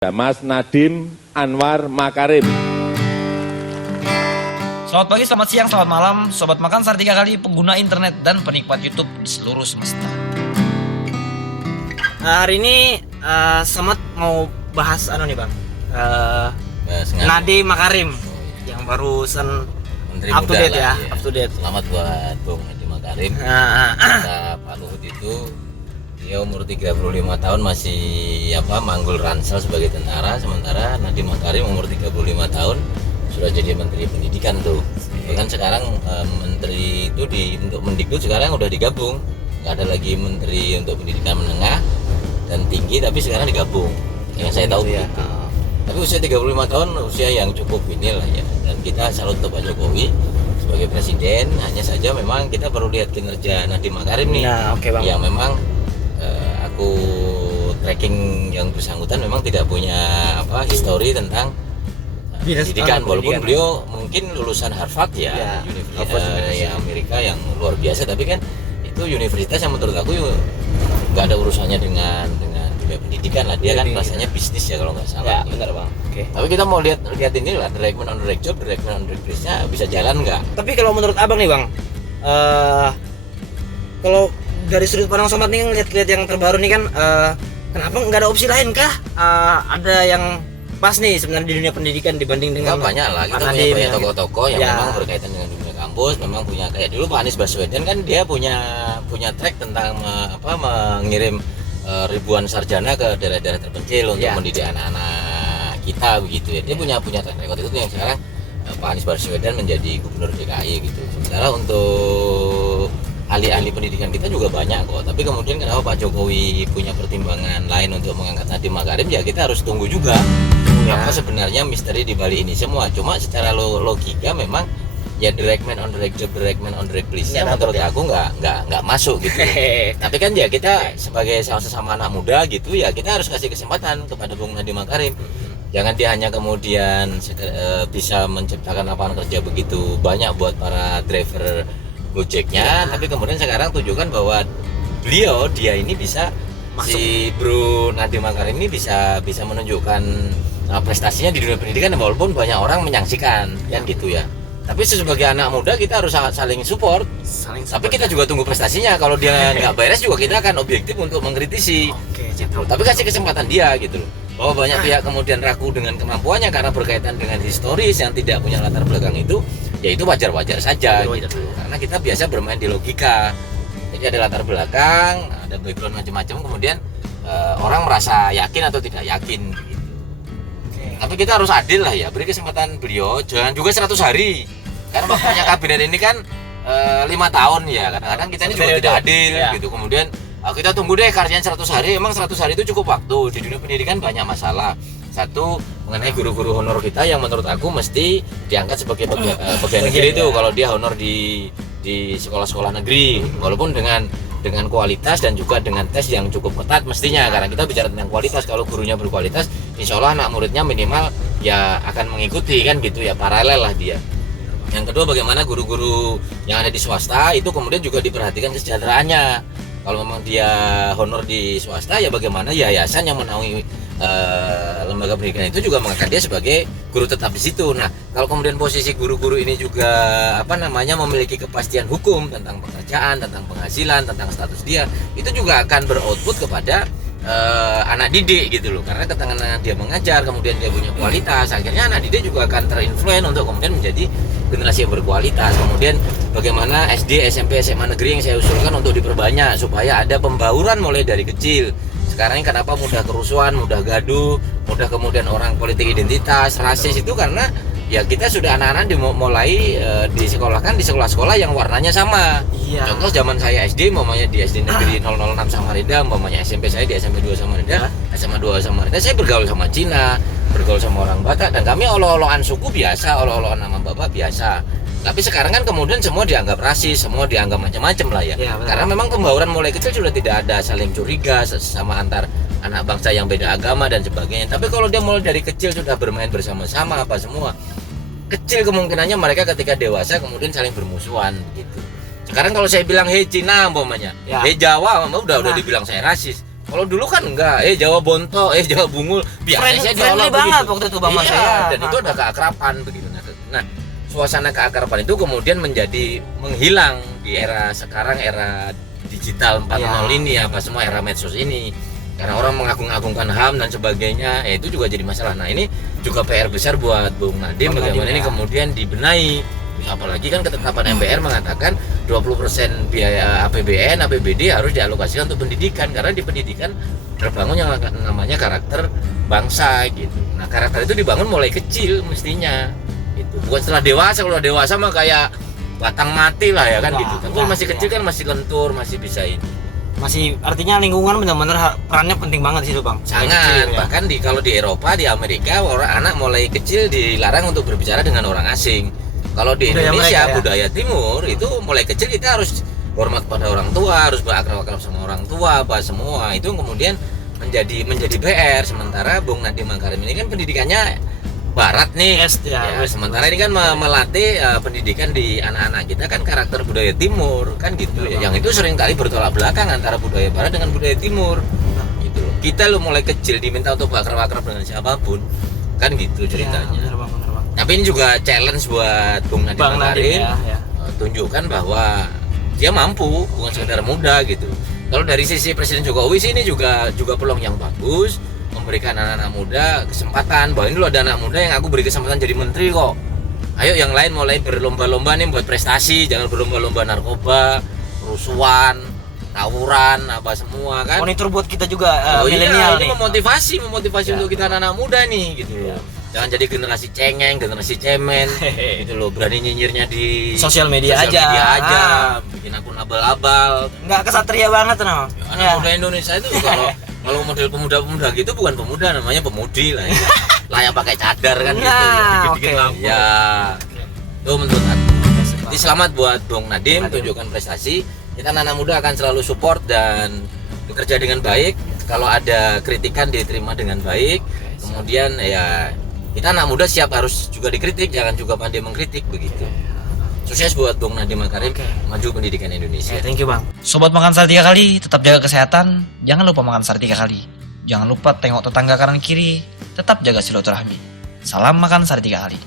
Mas Nadiem Anwar Makarim. Selamat pagi, selamat siang, selamat malam, Sobat Makansar 3 kali, pengguna internet dan penikmat YouTube di seluruh semesta. Hari ini Somat mau bahas nih bang, Nadiem Makarim yang barusan Menteri up to Muda date ya, iya. up to date. Selamat buat Bung Nadiem Makarim. Kata Pak Luhut itu dia umur 35 tahun masih manggul ransel sebagai tentara, sementara Nadiem Makarim umur 35 tahun sudah jadi Menteri Pendidikan tuh. Bahkan sekarang menteri itu untuk Mendikbud sekarang udah digabung, nggak ada lagi menteri untuk pendidikan menengah dan tinggi, tapi sekarang digabung. Yang saya tahu ya. begitu. Tapi usia 35 tahun usia yang cukup inilah ya, dan kita salut untuk Pak Jokowi sebagai presiden. Hanya saja memang kita perlu lihat kinerja Nadiem Makarim nih. Nah, oke, Bang. Yang memang aku tracking yang bersangkutan memang tidak punya histori tentang pendidikan, walaupun beliau mungkin lulusan Harvard ya, Universitas Amerika yang luar biasa, tapi kan itu universitas yang menurut aku nggak ada urusannya dengan dunia pendidikan lah. Dia kan rasanya bisnis ya kalau nggak salah. Ya, benar bang. Oke. Tapi kita mau lihat ini lah, direct on direct job, direct on direct place-nya bisa jalan nggak? Tapi kalau menurut abang nih bang, kalau dari sudut pandang Somat nih lihat-lihat yang terbaru nih kan, kenapa nggak ada opsi lain kah? Ada yang pas nih sebenarnya di dunia pendidikan dibanding dengan banyak lah, kita punya tokoh-tokoh yang memang berkaitan dengan dunia kampus. Memang punya, kayak dulu Pak Anies Baswedan kan dia punya track tentang mengirim ribuan sarjana ke daerah-daerah terpencil untuk mendidik anak-anak kita begitu ya. Dia punya track record itu yang sekarang Pak Anies Baswedan menjadi gubernur DKI gitu. Sementara untuk ahli-ahli pendidikan kita juga banyak kok. Tapi kemudian kenapa Pak Jokowi punya pertimbangan lain untuk mengangkat Nadiem Makarim, ya kita harus tunggu juga. Apa sebenarnya misteri di balik ini semua. Cuma secara logika memang ya direct man on direct job, direct man on direct place ya, menurut aku nggak masuk gitu. Tapi kan ya kita sebagai sesama anak muda gitu ya, kita harus kasih kesempatan kepada Bung Nadiem Makarim. Jangan dia hanya kemudian bisa menciptakan lapangan kerja begitu banyak buat para driver Gojeknya, tapi kemudian sekarang tunjukkan bahwa dia ini bisa masuk. Si Bro Nadiem Makarim ini bisa menunjukkan prestasinya di dunia pendidikan, walaupun banyak orang menyaksikan kan gitu ya. Tapi sebagai anak muda kita harus saling support. Tapi kita juga tunggu prestasinya. Kalau dia nggak beres juga kita akan objektif untuk mengkritisi. Gitu. Tapi kasih kesempatan dia gitu loh. Bahwa banyak pihak kemudian ragu dengan kemampuannya karena berkaitan dengan historis yang tidak punya latar belakang itu, ya itu wajar-wajar saja gitu. Karena kita biasa bermain di logika. Jadi ada latar belakang, ada background macam-macam, kemudian orang merasa yakin atau tidak yakin gitu. Tapi kita harus adil lah ya, beri kesempatan beliau, jangan juga 100 hari. Karena makanya kabinet ini kan 5 tahun ya, kadang-kadang kita ini juga tidak adil gitu. Kemudian kita tunggu deh karyanya 100 hari, emang 100 hari itu cukup waktu. Di dunia pendidikan banyak masalah. Satu, mengenai guru-guru honor kita yang menurut aku mesti diangkat sebagai pegawai negeri itu kalau dia honor di sekolah-sekolah negeri, walaupun dengan kualitas dan juga dengan tes yang cukup ketat mestinya, karena kita bicara tentang kualitas. Kalau gurunya berkualitas, insya Allah anak muridnya minimal ya akan mengikuti kan gitu ya, paralel lah dia. Yang kedua, bagaimana guru-guru yang ada di swasta itu kemudian juga diperhatikan kesejahteraannya. Kalau memang dia honor di swasta, ya bagaimana yayasan yang menaungi lembaga pendidikan itu juga mengangkat dia sebagai guru tetap di situ. Nah, kalau kemudian posisi guru-guru ini juga memiliki kepastian hukum tentang pekerjaan, tentang penghasilan, tentang status dia, itu juga akan beroutput kepada anak didik gitu loh. Karena ketika dia mengajar, kemudian dia punya kualitas, akhirnya anak didik juga akan terinfluen untuk kemudian menjadi generasi yang berkualitas. Kemudian bagaimana SD, SMP, SMA negeri yang saya usulkan untuk diperbanyak supaya ada pembauran mulai dari kecil. Sekarang ini kenapa mudah kerusuhan, mudah gaduh, mudah kemudian orang politik identitas, rasis, itu karena ya kita sudah anak-anak dimulai disekolahkan di sekolah-sekolah yang warnanya sama. Contoh zaman saya SD, umpamanya di SD negeri 006 Samarinda, umpamanya SMP saya di SMP 2 Samarinda, SMA 2 Samarinda, saya bergaul sama Cina, bergaul sama orang Batak, dan kami olo-oloan suku biasa, olo-oloan nama bapak biasa. Tapi sekarang kan kemudian semua dianggap rasis, semua dianggap macam-macam lah ya. Karena memang pembauran mulai kecil sudah tidak ada saling curiga sama antar anak bangsa yang beda agama dan sebagainya. Tapi kalau dia mulai dari kecil sudah bermain bersama-sama apa semua, kecil kemungkinannya mereka ketika dewasa kemudian saling bermusuhan gitu. Sekarang kalau saya bilang hey Cina umpamanya, hey Jawa udah dibilang saya rasis. Kalau dulu kan enggak, Jawa Bonto, Jawa Bungul, biasanya friendly banget waktu itu Bang Mas iya, ya. dan itu ada keakraban begitu. Nah, suasana keakraban itu kemudian menjadi menghilang di era sekarang, era digital 4.0 ini, apa semua era medsos ini. Karena orang mengagung-agungkan HAM dan sebagainya, itu juga jadi masalah. Nah, ini juga PR besar buat Bung Nadiem bagaimana ini kemudian dibenahi. Apalagi kan ketetapan MPR mengatakan 20% biaya APBN, APBD harus dialokasikan untuk pendidikan, karena di pendidikan terbangun yang namanya karakter bangsa gitu. Nah, karakter itu dibangun mulai kecil mestinya gitu. Bukan setelah dewasa. Kalau dewasa mah kayak batang mati lah ya kan gitu. Tapi kalau masih kecil kan masih lentur, masih bisa ini. Masih artinya lingkungan benar-benar perannya penting banget sih itu Bang. Sangat. Bahkan kalau di Eropa, di Amerika, orang anak mulai kecil dilarang untuk berbicara dengan orang asing. Kalau di Indonesia, budaya timur itu mulai kecil kita harus hormat pada orang tua, harus berakrab sama orang tua, apa semua. Itu kemudian menjadi PR. Sementara Bung Nadiem Makarim ini kan pendidikannya barat nih. Sementara ini kan melatih pendidikan di anak-anak kita kan karakter budaya timur kan gitu ya. Yang itu seringkali bertolak belakang antara budaya barat dengan budaya timur. Gitu loh. Kita mulai kecil diminta untuk akrab-akrab dengan siapapun. Kan gitu ceritanya. Tapi ini juga challenge buat Bung Nadiem Makarim, tunjukkan bahwa dia mampu, bukan sekedar muda gitu. Kalau dari sisi Presiden Jokowi sih ini juga peluang yang bagus, memberikan anak-anak muda kesempatan. Bahwa ini loh ada anak muda yang aku beri kesempatan jadi menteri kok. Ayo yang lain mulai berlomba-lomba nih buat prestasi, jangan berlomba-lomba narkoba, kerusuhan, tawuran, apa semua kan. Monitor buat kita juga milenial ini nih. memotivasi untuk kita anak-anak muda nih gitu. Jangan jadi generasi cengeng, generasi cemen gitu loh, berani nyinyirnya di sosial media aja, bikin akun abal-abal. Nggak kesatria banget no. Anak muda Indonesia itu kalau model pemuda-pemuda gitu bukan pemuda, namanya pemudi lah ya. Layak pakai cadar kan gitu. Bikin lampu. Ya. Itu menurut aku. Jadi selamat buat Bung Nadiem, tunjukkan prestasi. Kita anak muda akan selalu support dan bekerja dengan baik. Kalau ada kritikan diterima dengan baik. Kemudian ya kita anak muda siap harus juga dikritik, jangan juga pandai mengkritik begitu. Sukses buat Bung Nadiem Makarim, maju pendidikan Indonesia. Thank you Bang. Sobat Makan Sari 3 kali, tetap jaga kesehatan. Jangan lupa makan sari 3 kali. Jangan lupa tengok tetangga kanan kiri. Tetap jaga silaturahmi. Salam makan sari 3 kali.